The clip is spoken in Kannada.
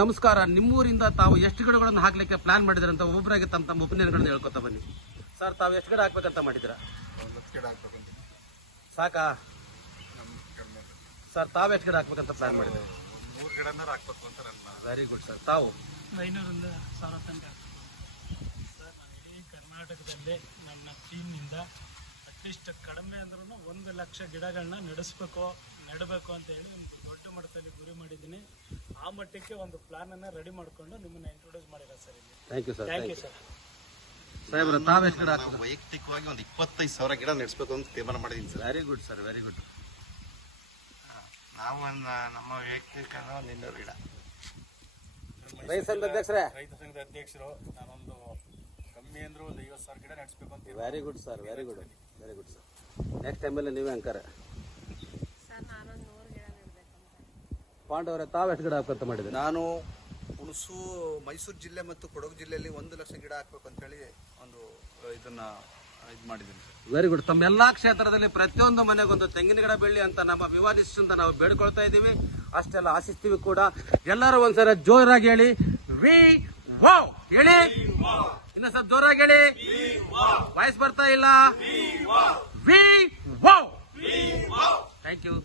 ನಮಸ್ಕಾರ. ನಿಮ್ಮೂರಿಂದ ತಾವು ಎಷ್ಟು ಗಿಡಗಳನ್ನು ಹಾಕ್ಲಿಕ್ಕೆ ಪ್ಲಾನ್ ಮಾಡಿದ್ರೆ ಅಂತ ಒಬ್ಬರಾಗಿ ತಮ್ಮ ಒಪಿನಿಯನ್ಗಳನ್ನ ಹೇಳ್ಕೊತಾ ಬನ್ನಿ. ಸರ್, ತಾವು ಎಷ್ಟು ಗಿಡ ಹಾಕ್ಬೇಕಂತ ಮಾಡಿದ್ರ? ಸಾಕಾ ಸರ್? ತಾವು ಎಷ್ಟು ಗಿಡ ಹಾಕ್ಬೇಕಂತ ಪ್ಲಾನ್ ಮಾಡಿದ್ರೆ? 3 ಗಿಡನಾರು ಹಾಕ್ಬೇಕು ಅಂತ ವೆರಿ ಗುಡ್ ಸರ್. ತಾವು 500ರಿಂದ 1000 ತನಕ ಸರ್. ನಾನು ಇಡೀ ಕರ್ನಾಟಕದಲ್ಲಿ ನನ್ನ ಟೀಮ್ನಿಂದ ಅಟ್ಲೀಸ್ಟ್ ಕಡಿಮೆ ಅಂದ್ರೂ 1 ಲಕ್ಷ ಗಿಡಗಳನ್ನ ನೆಡಬೇಕು ಅಂತ ಹೇಳಿ ಒಂದು ದೊಡ್ಡ ಮಟ್ಟದಲ್ಲಿ ಗುರಿ ಮಾಡಿದ್ದೀನಿ. ಆ ಮಟ್ಟಕ್ಕೆ ಒಂದು ಪ್ಲಾನ್ ಅನ್ನ ರೆಡಿ ಮಾಡ್ಕೊಂಡು ನಿಮ್ಮನ್ನ ಇಂಟ್ರೊಡ್ಯೂಸ್ ಮಾಡಿರೋ ಸರ್ ಇಲ್ಲಿ. Thank you sir. Thank you sir. ಸಾಹೇಬ್ರ, ತಾವು ಎಷ್ಟು ಗಿಡ ಹಾಕ್ಬೇಕು? ವೈಯಕ್ತಿಕವಾಗಿ ಒಂದು 25,000 ಗಿಡ ನೆಡ್ಸ್ಬೇಕು ಅಂತ ತೀರ್ಮಾನ ಮಾಡಿದ್ದೀನಿ sir. Very good sir, very good. ನಾವು ನಮ್ಮ ವೈಯಕ್ತಿಕ 200 ಗಿಡ. ರೈತ ಸಂಘದ ಅಧ್ಯಕ್ಷರೇ? ರೈತ ಸಂಘದ ಅಧ್ಯಕ್ಷರು. ನಾನೊಂದು ಕಮ್ಮಿ ಅಂದ್ರೂ ಒಂದು 50,000 ಗಿಡ ನಡೆಸಬೇಕು ಅಂತ. Very good sir, very good, very good sir. Next ಟೈಮಲ್ಲಿ ನೀವೇ ಅಂಕರ್. ಪಾಂಡವರೇ, ತಾವು ಎಷ್ಟು ಗಿಡ ಹಾಕಂತ ಮಾಡಿದ್ರೆ? ನಾನು ಮೈಸೂರು ಜಿಲ್ಲೆ ಮತ್ತು ಕೊಡಗು ಜಿಲ್ಲೆಯಲ್ಲಿ 1 ಲಕ್ಷ ಗಿಡ ಹಾಕ್ಬೇಕು ಅಂತ ಹೇಳಿ ಒಂದು ಇದನ್ನ ಮಾಡಿದ್ದೀನಿ. Very good. ತಮ್ಮ ಎಲ್ಲಾ ಕ್ಷೇತ್ರದಲ್ಲಿ ಪ್ರತಿಯೊಂದು ಮನೆಗೊಂದು ತೆಂಗಿನ ಗಿಡ ಬೆಳ್ಳಿ ಅಂತ ನಮ್ಮ ವಿವಾದಿಸಿಂದ ನಾವು ಬೇಡ್ಕೊಳ್ತಾ ಇದ್ದೀವಿ. ಅಷ್ಟೆಲ್ಲ ಆಶಿಸ್ತೀವಿ ಕೂಡ. ಎಲ್ಲರೂ ಒಂದ್ಸಲ ಜೋರಾಗಿ ಹೇಳಿ, ವಿ ವಾವ್ ಹೇಳಿ. ಇನ್ನ ಸ್ವಲ್ಪ ಜೋರಾಗಿ ಹೇಳಿ, ವಾಯ್ಸ್ ಬರ್ತಾ ಇಲ್ಲ. ವಿ ವಾವ್. Thank you.